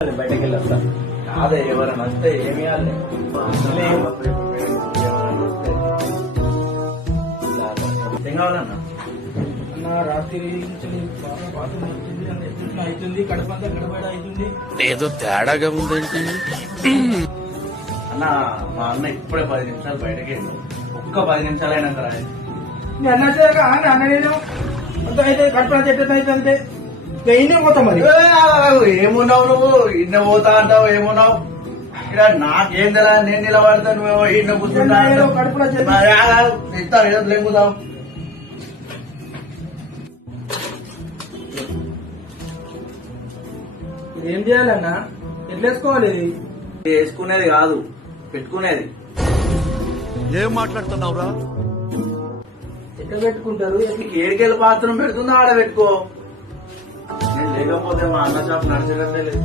బయటకి వెళ్ళి వస్తా. కాదే ఎవరైనా వస్తే ఏమి ఇవ్వాలి ఏం కావాలన్నా? అన్న రాత్రి నుంచి బాగా బాత్రూమ్ అవుతుంది, అంత ఎట్లా అవుతుంది, కడపంతా గడబడ అవుతుంది. ఏదో తేడాగా ఉందండి. అన్న మా అన్న ఇప్పుడే 10 నిమిషాలు బయటకి వెళ్ళు. ఒక్క 10 నిమిషాలు అయినాక రా. నేను అన్నట్టు అన్న నేను అంత అయితే కడపంత ఎట్లా అయితే అంతే పెయిన్ పోతాం మరి. ఏమున్నావు నువ్వు? ఇన్న పోతా అంటావు, ఏమున్నావు? ఇక్కడ నాకేం తెలా, నేను నిలబడతా, నువ్వు ఈయన కూర్చుంటా కడుపులో ఇస్తారు ఏదో లెంగుతావు. ఏం చేయాలన్నా? ఎట్లా వేసుకోవాలి? ఇది వేసుకునేది కాదు, పెట్టుకునేది. ఏం మాట్లాడుతున్నావురా? ఎట్లా పెట్టుకుంటారు? నీకు ఏడికెళ్ళి బాత్రూమ్ పెడుతుందో ఆడ పెట్టుకో. నేను లేకపోతే మా అన్న షాప్ నడిచేటట్టే లేదు.